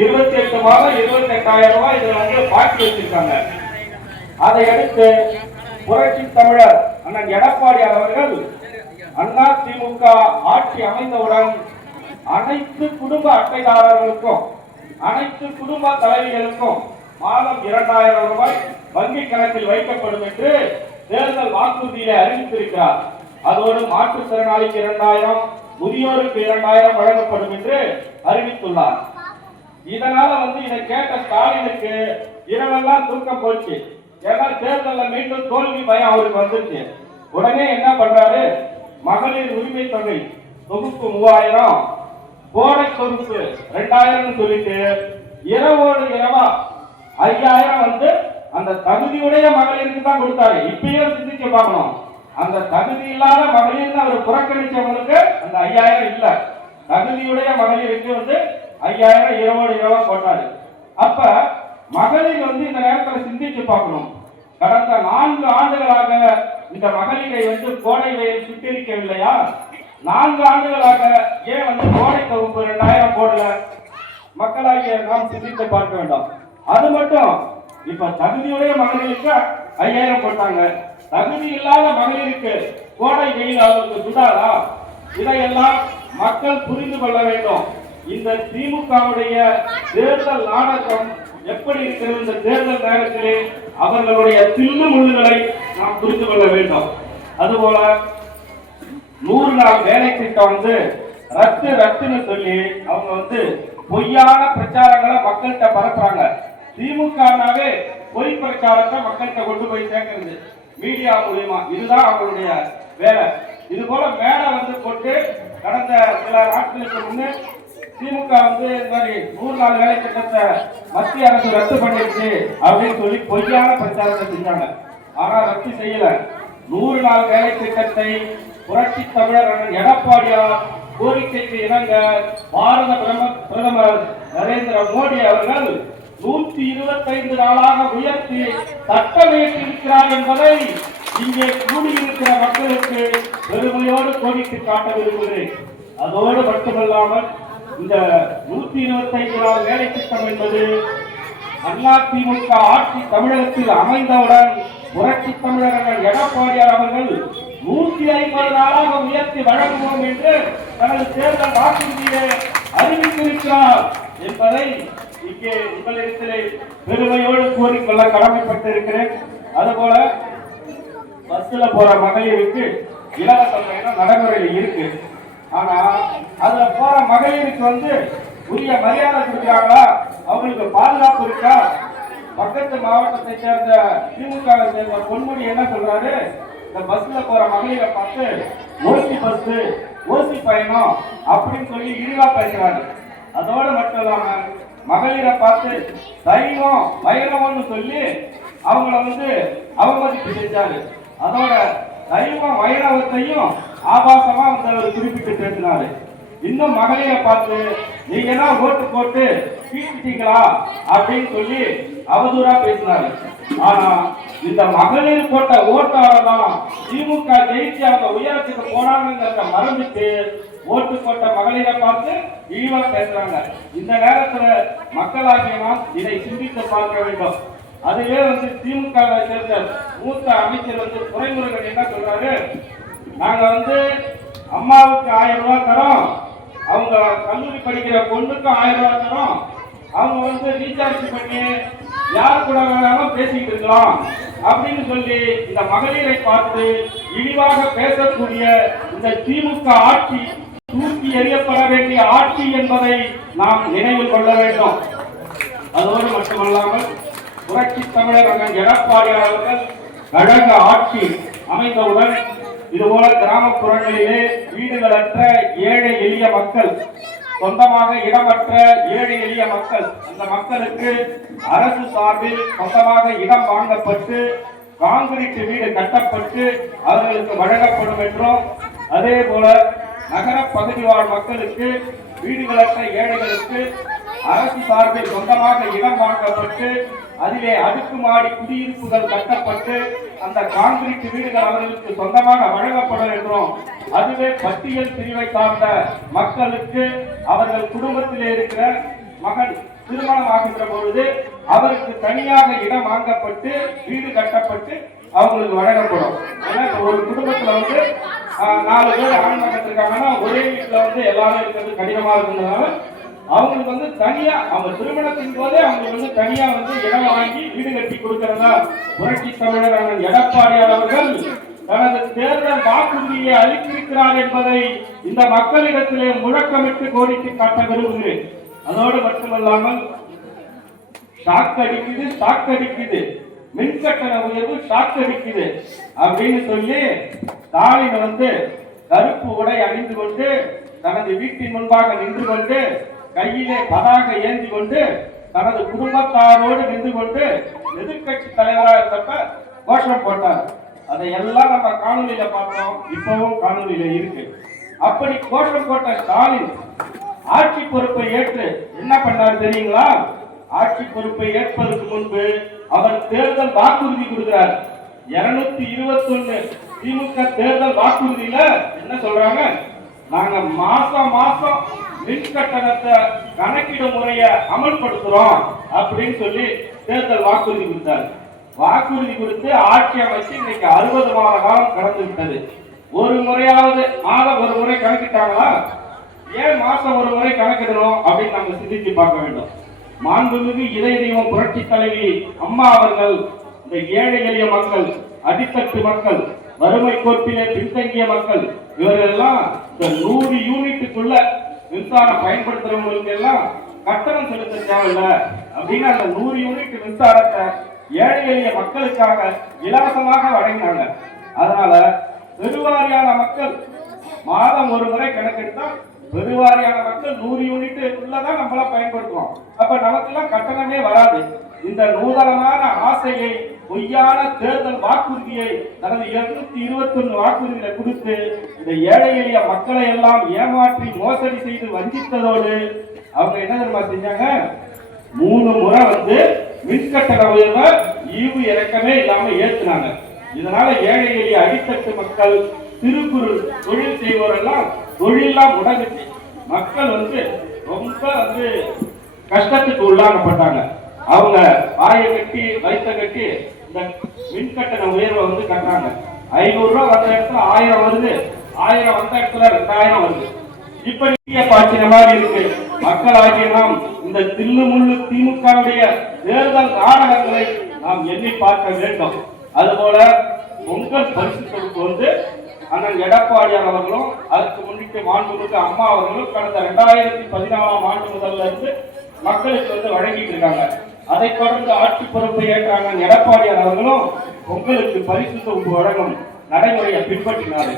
28 மாதம் 28,000 ரூபாய் இதுல வந்து பாக்கி வச்சிருக்காங்க. அதை அடுத்து புரட்சி தமிழர் அண்ணன் எடப்பாடியார் அவர்கள் அதிமுக ஆட்சி அமைந்தவுடன் அனைத்து குடும்ப அட்டைதாரர்களுக்கும் அனைத்து குடும்ப தலைவிகளுக்கும் மாதம் 2,000 ரூபாய் வங்கி கணக்கில் வைக்கப்படும் என்று தேர்தல் வாக்குறுதியிலே அறிவித்திருக்கிறார். அதோடு மாற்றுத்திறனாளிக்கு 2,000, முதியோருக்கு 2,000 வழங்கப்படும் என்று அறிவித்துள்ளார். இதனால வந்து இதை கேட்ட ஸ்டாலினுக்கு இரவெல்லாம் தூக்கம் போச்சு. ஏன்னா தேர்தலில் மீண்டும் தோல்வி பயம் அவருக்கு வந்துருச்சு. உடனே என்ன பண்றாரு, மகளிர் உரிமை தொகை தொகுப்பு 3,000, கோடை தொகுப்பு 2,000 சொல்லிட்டு இரவோடு இரவா 5,000 வந்து அந்த தகுதியுடைய மகளிருக்கு தான் கொடுத்தாரு. இப்பயும் சிந்திச்சு பார்க்கணும், அந்த தகுதி இல்லாத மகளிர் அவர் புறக்கணிச்சவங்களுக்கு அந்த 5,000 இல்ல, தகுதியுடைய மகளிருக்கு வந்து 5,000 இரவோடு இரவா போட்டாரு. அப்ப மகளிர் வந்து இந்த நேரத்தில் சிந்திச்சு பார்க்கணும். கடந்த 4 ஆண்டுகளாக இந்த மகளிரை வந்து கோடை வெயில் சுட்டரிக்கவில்லையா? 4 ஆண்டுகளாக ஏன் வந்து கோடை தொகுப்பு 2,000 போடல? மக்களாகிய நாம் சிந்தித்து பார்க்க வேண்டும். அது மட்டும் இப்ப தகுதியுடைய மகளிருக்கு 5,000 போட்டாங்க, தகுதி இல்லாத மகளிருக்கு கோடை வெயில் அவருக்கு சுடாதா? இதையெல்லாம் மக்கள் புரிந்து கொள்ள வேண்டும். இந்த திமுகவுடைய தேர்தல் நாடகம் எப்படி இருக்கிறது? இந்த தேர்தல் நேரத்திலே அவர்களுடைய தில்லு முள்ளுகளை நாம் புரிந்து கொள்ள வேண்டும். அதுபோல 100 நாள் வேலை திட்டம் வந்து ரத்துன்னு சொல்லி அவங்க வந்து பொய்யான பிரச்சாரங்களை மக்கள்கிட்ட பரப்புறாங்க. திமுகவே பொய் பிரச்சாரத்தை மக்கள்கிட்ட கொண்டு போய் சேர்க்கிறது மீடியா மூலியமா. இதுதான் அவங்களுடைய வேலை. இது போல மேடை வந்து போட்டு கடந்த சில நாட்களுக்கு முன்னே திமுக வந்து இந்த மாதிரி 100 நாள் வேலை திட்டத்தை மத்திய அரசு ரத்து பண்ணிருச்சு அப்படின்னு சொல்லி பொய்யான பிரச்சாரத்தை செஞ்சாங்க. ஆனா ரத்து செய்யல. 100 நாள் வேலை திட்டத்தை புரட்சி தமிழர் எடப்பாடியார் கோரிக்கைக்கு இணங்க பாரத பிரதமர் நரேந்திர மோடி அவர்கள் 125 நாளாக உயர்த்தி சட்டம் இயற்றியிருக்கிறார் என்பதை இங்கே கூடியிருக்கிற மக்களுக்கு பெருமையோடு கோரிக்கை காட்ட விரும்புகிறேன். அதோடு மட்டுமல்லாமல் இந்த 125 நாள் வேலை திட்டம் என்பது அதிமுக ஆட்சி தமிழகத்தில் அமைந்தவுடன் புரட்சி தமிழர் எடப்பாடியார் அவர்கள் 150 நாளாக உயர்த்தி வழங்குவோம் என்று தனது தேர்தல் வாக்குறுதியை அறிவித்திருக்கிறார் என்பதை இங்கே உங்களிடத்திலே பெருமையோடு கூறிக்கொள்ள கடமைப்பட்டிருக்கிறேன். அதுபோல பஸ்ல போற மகளிருக்கு இலவச பயணம் நடைமுறையில் இருக்கு. ஆனா அதுல போற மகளிருக்கு வந்து உரிய மரியாதை கொடுக்கிறாங்களா? அவங்களுக்கு பாதுகாப்பு இருக்கா? பக்கத்து மாவட்டத்தை சேர்ந்த திமுக சேர்ந்த பொன்முடி என்ன சொல்றாரு, இந்த பஸ்ல போற மகளிரை பார்த்து ஓசி பஸ், ஓசி பயணம் அப்படின்னு சொல்லி இழிவா பேசுறாரு. அதோடு மட்டும் இல்லாம மகளிரை பார்த்து தெய்வம் வைரவம்னு சொல்லி அவங்கள வந்து அவமதிப்பு செஞ்சாரு. அதோட தெய்வம் வைரவத்தையும் ஆபாசமா வந்து அவர் குறிப்பிட்டு பேசினாரு. இன்னும் மகளிரை பார்த்து நீங்க தான் ஓட்டு போட்டு பீட்டிட்டீங்களா அப்படின்னு சொல்லி அவதூறா பேசினாரு. ஆனா இந்த மகளிர் போட்ட ஓட்டாளதான் திமுக ஜெயிச்சு அவங்க உயரத்துக்கு போனாங்கிறத மறந்துட்டு ஓட்டு போட்ட மகளிரை பார்த்து இழிவா பேசுறாங்க. இந்த நேரத்துல மக்களாகிய நாம் இதை சிந்தித்து பார்க்க வேண்டும். அதுவே வந்து திமுக சேர்ந்த மூத்த அமைச்சர் வந்து துரைமுருகன் என்ன சொல்றாரு, நாங்க வந்து அம்மாவுக்கு 1000 ரூபாய் தரோம், அவங்க கல்லூரி படிக்கிற பொண்ணுக்கு 1000 ரூபாய் தரோம், அவங்க வந்து ரீசார்ஜ் பண்ணி யார் கூட வேணாலும் பேசிட்டு இருக்கலாம் அப்படின்னு சொல்லி இந்த மகளிரை பார்த்து இழிவாக பேசக்கூடிய இந்த திமுக ஆட்சி தூக்கி எறியப்பட வேண்டிய ஆட்சி என்பதை நாம் நினைவில் கொள்ள வேண்டும். அதோடு மட்டுமல்லாமல் புரட்சி தமிழர் அண்ணன் எடப்பாடியார் அவர்கள் கழக ஆட்சி அமைந்தவுடன் இதுபோல கிராமப்புறங்களிலே வீடுகளற்ற ஏழை எளிய மக்கள், சொந்தமாக இடமற்ற ஏழை எளிய மக்கள், அந்த மக்களுக்கு அரசு சார்பில் சொந்தமாக இடம் வாங்கப்பட்டு கான்கிரீட் வீடு கட்டப்பட்டு அவர்களுக்கு வழங்கப்படும் என்றும், அதே போல நகர பகுதி வாழ் மக்களுக்கு வீடுகளற்ற ஏழைகளுக்கு அரசு சார்பில் சொந்தமாக இடம் வாங்கப்பட்டு அதிலே அடுக்குமாடி குடியிருப்புகள் கட்டப்பட்டு அந்த கான்கிரீட் வீடுகள் அவர்களுக்கு சொந்தமாக வழங்கப்படும் என்றும், அதுவே பட்டியல் பிரிவை சார்ந்த மக்களுக்கு அவர்கள் குடும்பத்திலே இருக்கிற மகன் திருமணம் ஆகின்ற பொழுது அவருக்கு தனியாக இடம் வாங்கப்பட்டு வீடு கட்டப்பட்டு அவங்களுக்கு வழங்கப்படும். ஏன்னா ஒரு குடும்பத்துல வந்து 4 பேர் ஆண் மகன் இருக்காங்கன்னா ஒரே வீட்டுல வந்து எல்லாரும் இருக்கிறது கடினமா இருக்கிறதுனால அவங்களுக்கு வந்து தனியா அவங்க திருமணத்தின் போதே அவங்களுக்கு வந்து தனியா வந்து இடம் வாங்கி வீடு கட்டி கொடுக்கிறதா புரட்சி தமிழர் அண்ணன் எடப்பாடியார் அவர்கள் தனது தேர்தல் வாக்குறுதியை அளித்திருக்கிறார் என்பதை இந்த மக்களிடத்திலே முழக்கமிட்டு கோரிக்கை காட்ட விரும்புகிறேன். அதோடு மட்டுமல்லாமல் ஷாக் அடிக்குது மின்கட்டண உயர்வு ஷாக் அடிக்குது அப்படின்னு சொல்லி ஸ்டாலின் வந்து கருப்பு உடை அணிந்து கொண்டு தனது வீட்டின் முன்பாக நின்று கொண்டு கையிலே பதாக ஏந்தி கொண்டு தனது குடும்பத்தாரோடு நின்று கொண்டு எதிர்கட்சி தலைவராக இருந்தப்ப கோஷம் போட்டார். அதையெல்லாம் நம்ம காணொலியில பார்த்தோம், இப்பவும் காணொலியில இருக்கு. அப்படி கோஷம் போட்ட ஸ்டாலின் ஆட்சி பொறுப்பை ஏற்று என்ன பண்ணார் தெரியுங்களா? ஆட்சி பொறுப்பை ஏற்பதற்கு முன்பு அவர் தேர்தல் வாக்குறுதி கொடுக்கிறார். 221 திமுக தேர்தல் வாக்குறுதியில என்ன சொல்றாங்க? நாங்க மாசம் மின் கட்டணத்தை கணக்கிடும் முறையை அமல்படுத்துறோம் அப்படின்னு சொல்லி தேர்தல் வாக்குறுதி கொடுத்தார். வாக்குறுதி கொடுத்து ஆட்சி அமைச்சு இன்னைக்கு 60 மாத காலம் கடந்து விட்டது. ஒரு முறையாவது மாதம் ஒரு முறை கணக்கிட்டாங்களா? ஏன் மாசம் ஒரு முறை கணக்கிடணும் அப்படின்னு நம்ம சிந்திச்சு பார்க்க வேண்டும். மாண்புமிகு இதய தெய்வம் புரட்சி தலைவி அம்மா அவர்கள் இந்த ஏழை எளிய மக்கள், அடித்தட்டு மக்கள், வறுமை கோட்டிலே பின்தங்கிய மக்கள் இவர்கள் எல்லாம் இந்த 100 யூனிட்டுக்குள்ள மின்சாரம் பயன்படுத்துறவங்களுக்கு எல்லாம் கட்டணம் செலுத்த தேவையில்லை அப்படின்னு அந்த 100 யூனிட் மின்சாரத்தை ஏழை எளிய மக்களுக்காக இலவசமாக வழங்கினாங்க. அதனால பெருவாரியான மக்கள் மாதம் ஒரு முறை கணக்கெடுத்தா பெருவாரியான மக்கள் 100 யூனிட் உள்ளதான் நம்மள பயன்படுத்துவோம். அப்ப நமக்கு எல்லாம் கட்டணமே வராது. இந்த நூதனமான ஆசையை, பொய்யான தேர்தல் வாக்குறுதியை தனது 221 வாக்குறுதிகளை கொடுத்து இந்த ஏழை எளிய மக்களை எல்லாம் ஏமாற்றி மோசடி செய்து வஞ்சித்ததோடு அவங்க என்ன தெரியுமா செஞ்சாங்க? 3 முறை வந்து மின்கட்டண உயர்வை ஈவு இறக்கமே இல்லாம ஏற்றினாங்க. இதனால ஏழை எளிய அடித்தட்டு மக்கள், சிறு குறு தொழில் செய்வோரெல்லாம் தொழிலாம் முடங்கிச்சு. மக்கள் வந்து ரொம்ப வந்து கஷ்டத்துக்கு உள்ளாகப்பட்டாங்க. அவங்க வாயை கட்டி வயிற்ற கட்டி இந்த மின்கட்டண உயர்வை வந்து கட்டுறாங்க. 500 ரூபாய் வந்த இடத்துல 1000 வருது, 1000 வந்த இடத்துல 2000 வருது. இப்ப நீங்க பாய்ச்சின மாதிரி இருக்கு. மக்கள் ஆகிய நாம் இந்த தில்லு முள்ளு திமுகவுடைய தேர்தல் நாடகங்களை நாம் எண்ணி பார்க்க வேண்டும். அதுபோல பொங்கல் பரிசு தொகுப்பு வந்து அண்ணன் எடப்பாடியார் அவர்களும் அதற்கு முன்னிட்டு மாண்புமிகு அம்மா அவர்களும் கடந்த 2014ஆம் ஆண்டு முதல்ல இருந்து மக்களுக்கு வந்து வழங்கிட்டு இருக்காங்க. அதை தொடர்ந்து ஆட்சி பொறுப்பை ஏற்ற அண்ணன் எடப்பாடியார் அவர்களும் பொங்கலுக்கு பரிசு தொகுப்பு வழங்கும் நடைமுறையை பின்பற்றினார்.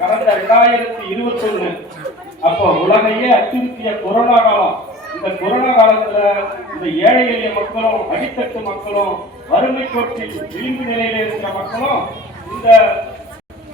கடந்த 2021 அப்போ உலகையே அச்சுறுத்திய கொரோனா காலம். இந்த கொரோனா காலத்துல இந்த ஏழை எளிய மக்களும், அடித்தட்டு மக்களும், வறுமை கோட்டில் விளிம்பு நிலையில இருக்கிற மக்களும் இந்த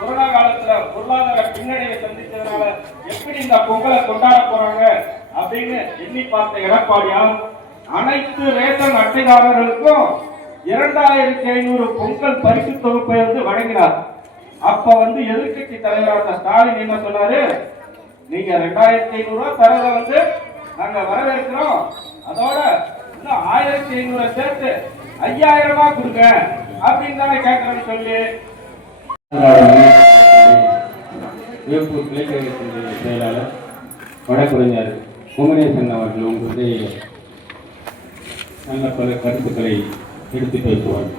கொரோனா காலத்துல பொருளாதார பின்னடைவை சந்திச்சதுனால எப்படி இந்த பொங்கலை கொண்டாட போறாங்க அப்படின்னு எண்ணி பார்த்த எடப்பாடியார் அனைத்து ரேஷன் அட்டைதாரர்களுக்கும் 2500 பொங்கல் பரிசு தொகுப்பை வந்து வழங்கினார். அப்ப வந்து எதிர்கட்சி தலைவரான ஸ்டாலின் என்ன சொன்னாரு? நீங்க 2500 ரூபாய் தரத வந்து நாங்க வரவேற்கிறோம், அதோட இன்னும் 1500 சேர்த்து 5000 ரூபாய் கொடுங்க அப்படின்னு தானே கேட்கறேன்னு சொல்லி செயலாளர் வழக்கறிஞர் குமரேசன் அவர்கள் உங்களுடைய நல்ல பல கருத்துக்களை எடுத்து பேசுவார்.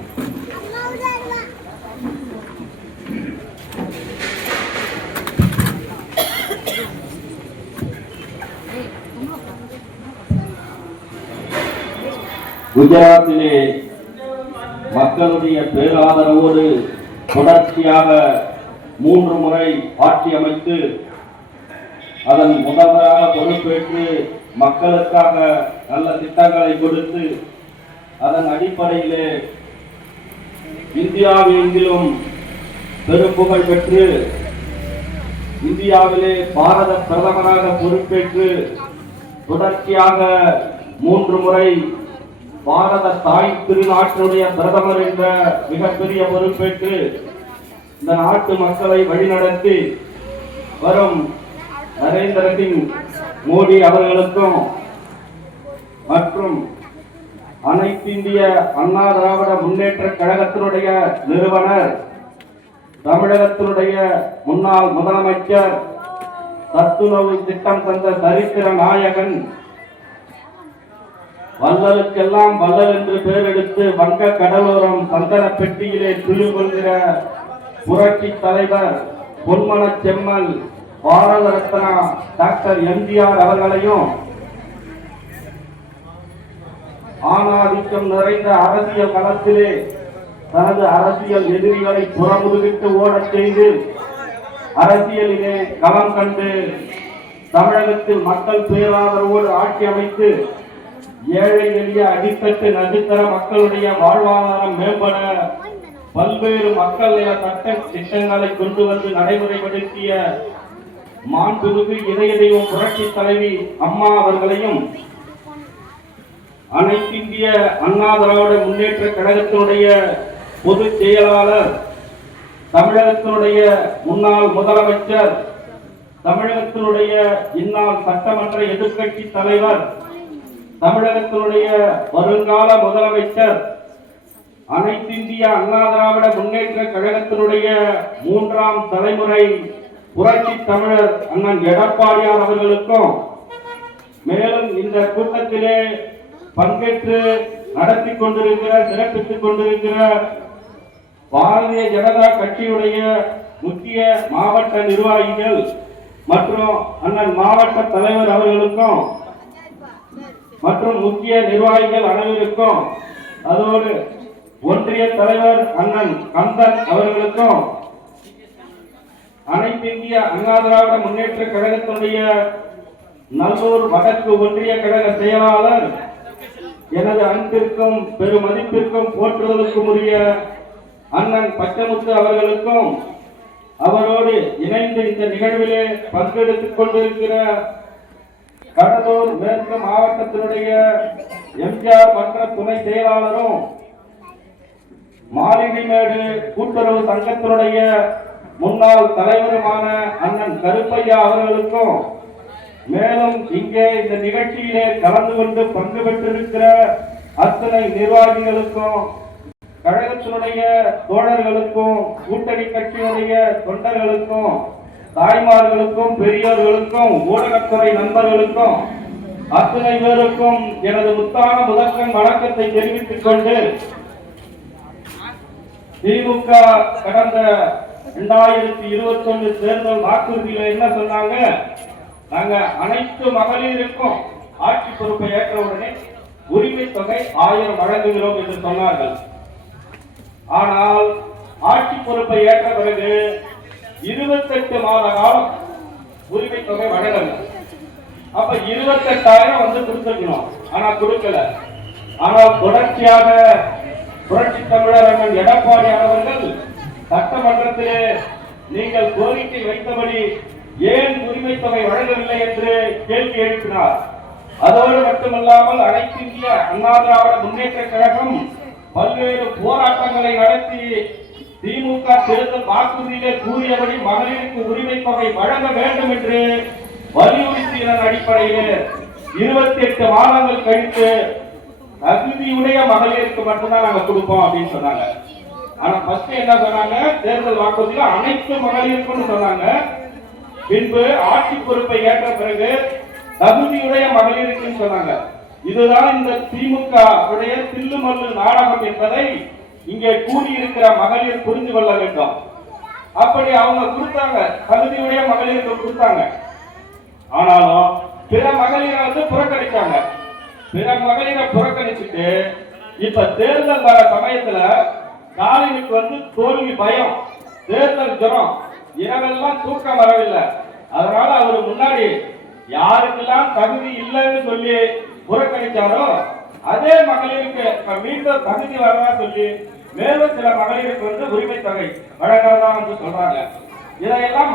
குஜராத்திலே மக்களுடைய பேராதரவோடு தொடர்ச்சியாக 3 முறை ஆட்சி அமைத்து அதன் முதல்வராக பொறுப்பேற்று மக்களுக்காக நல்ல திட்டங்களை கொடுத்து அதன் அடிப்படையிலே இந்தியாவெங்கிலும் பெரும்புகழ் பெற்று இந்தியாவிலே பாரத பிரதமராக பொறுப்பேற்று தொடர்ச்சியாக 3 முறை பாரத தாய் திருநாட்டினுடைய பிரதமர் என்ற மிகப்பெரிய பொறுப்பேற்று இந்த நாட்டு மக்களை வழிநடத்தி வரும் நரேந்திர சிங் மோடி அவர்களுக்கும் மற்றும் அனைத்திந்திய அண்ணா திராவிட முன்னேற்ற கழகத்தினுடைய நிறுவனர், தமிழகத்தினுடைய முன்னாள் முதலமைச்சர், சத்துணவு திட்டம் தந்த சரித்திர நாயகன், வள்ளலுக்கெல்லாம் வள்ளல் என்று பெயரெடுத்து வங்க கடலோரம் சந்தன பெட்டியிலே துயில் கொள்கிற புரட்சி தலைவர், பொன்மன செம்மல், பாரத ரத்னா டாக்டர் எம்ஜிஆர் அவர்களையும் ஆணாதிக்கம் நிறைந்த அரசியல் களத்திலே தனது அரசியல் எதிரிகளை புறமுதுகிட்டு ஓடச் செய்து அரசியலிலே களம் கண்டு தமிழகத்தில் மக்கள் பேராதரவோடு ஆட்சி அமைத்து ஏழை எளிய அடித்தட்டு நடுத்தர மக்களுடைய வாழ்வாதாரம் மேம்பட பல்வேறு மக்கள் நல சட்ட திட்டங்களை கொண்டு வந்து நடைமுறைப்படுத்திய மாண்புமிகு இதய தெய்வம் புரட்சி தலைவி அம்மா அவர்களையும், அனைத்திந்திய அண்ணா திராவிட முன்னேற்ற கழகத்தினுடைய பொதுச் செயலாளர், தமிழகத்தினுடைய முன்னாள் முதலமைச்சர், தமிழகத்தினுடைய இந்நாள் சட்டமன்ற எதிர்க்கட்சி தலைவர், தமிழகத்தினுடைய வருங்கால முதலமைச்சர், அனைத்திந்திய அண்ணா திராவிட முன்னேற்ற கழகத்தினுடைய மூன்றாம் தலைமுறை புரட்சி தமிழர் அண்ணன் எடப்பாடியார் அவர்களுக்கும், மேலும் இந்த கூட்டத்திலே பங்கேற்று நடத்தி கொண்டிருக்கிற சிறப்பித்துக் கொண்டிருக்கிற பாரதிய ஜனதா கட்சியுடைய முக்கிய மாவட்ட நிர்வாகிகள் மற்றும் அண்ணன் மாவட்ட தலைவர் அவர்களுக்கும் மற்றும் முக்கிய நிர்வாகிகள் அனைவருக்கும், அதோடு ஒன்றிய தலைவர் அண்ணன் கந்தன் அவர்களுக்கும், அனைத்திந்திய அண்ணா திராவிட முன்னேற்ற கழகத்தினுடைய நல்லூர் வடக்கு ஒன்றிய கழக செயலாளர், எனது அன்பிற்கும் பெருமதிப்பிற்கும் போற்றுதலுக்கும் உரிய அண்ணன் பச்சமுத்து அவர்களுக்கும், அவரோடு இணைந்து இந்த நிகழ்விலே பங்கெடுத்துக் கொண்டிருக்கிற கடலூர் மேற்கு மாவட்டத்தினுடைய எம்ஜிஆர் மன்ற துணை செயலாளரும் மாலினிமேடு கூட்டுறவு சங்கத்தினுடைய முன்னாள் தலைவருமான அண்ணன் கருப்பையா அவர்களுக்கும், மேலும் இங்கே இந்த நிகழ்ச்சியிலே கலந்து கொண்டு பங்கு பெற்றிருக்கிற அத்தனை நிர்வாகிகளுக்கும், கழகத்தினுடைய தோழர்களுக்கும், கூட்டணி கட்சியினுடைய தொண்டர்களுக்கும், தாய்மார்களுக்கும், பெரியோர்களுக்கும், ஊடகத்துறை நண்பர்களுக்கும், அத்தனை பேருக்கும் எனது முத்தான முதற்கண் வணக்கத்தை தெரிவித்துக் கொண்டு, திமுக கடந்த 2021 தேர்தல் வாக்குறுதியில என்ன சொன்னாங்க? நாங்க அனைத்து மகளிருக்கும் ஆட்சி பொறுப்பை ஏற்றவுடனே உரிமை தொகை 1000 வழங்குகிறோம் என்று சொன்னார்கள். ஆனால் ஆட்சி பொறுப்பை ஏற்ற பிறகு 28 மாத காலம் உரிமை தொகை வழங்கல. அப்ப 28,000 வந்து கொடுத்துக்கணும், ஆனா கொடுக்கல. ஆனால் தொடர்ச்சியாக புரட்சி தமிழர் அண்ணன் எடப்பாடி அவர்கள் சட்டமன்றத்திலே நீங்கள் கோரிக்கை வைத்தபடி ஏன் உரிமை தொகை வழங்கவில்லை என்று கேள்வி எழுப்பினார். அதோடு மட்டுமல்லாமல் அனைத்திந்திய அண்ணா திராவிட முன்னேற்ற கழகம் பல்வேறு போராட்டங்களை நடத்தி திமுக தேர்தல் வாக்குறுதியிலே கூறியபடி மகளிருக்கு உரிமை தொகை வழங்க வேண்டும் என்று வலியுறுத்தியதன் அடிப்படையில் 28 மாதங்கள் கழித்து தகுதியுடைய மகளிருக்கு மட்டும்தான் நாங்க கொடுப்போம் அப்படின்னு சொன்னாங்க. ஆனா ஃபர்ஸ்ட் என்ன சொன்னாங்க? தேர்தல் வாக்குறுதியில அனைத்து மகளிருக்கும் சொன்னாங்க. பின்பு ஆட்சி பொறுப்பை ஏற்ற பிறகு தகுதியுடைய மகளிருக்கு சொன்னாங்க. இதுதான் இந்த திமுக உடைய தில்லுமல்லு நாடகம் என்பதை இங்கே கூடியிருக்கிற மகளிர் புரிந்து கொள்ள வேண்டும். அப்படி அவங்க கொடுத்தாங்க, தகுதியுடைய மகளிருக்கு கொடுத்தாங்க. ஆனாலும் பிற மகளிரை வந்து புறக்கணிச்சாங்க. பிற மகளிரை புறக்கணிச்சுட்டு இப்ப தேர்தல் வர சமயத்துல ஸ்டாலினுக்கு வந்து தோல்வி பயம், தேர்தல் ஜுரம், இரவெல்லாம் தூக்கம் வரவில்லை. அதனால அவர் முன்னாடி யாருக்கெல்லாம் தகுதி இல்லைன்னு சொல்லி புறக்கணிச்சாரோ அதே மகளிருக்கு மீண்டும் தகுதி வரதா சொல்லி மேலும் சில மகளிருக்கு வந்து உரிமை தொகை வழங்குறதா வந்து சொல்றாங்க. இதையெல்லாம்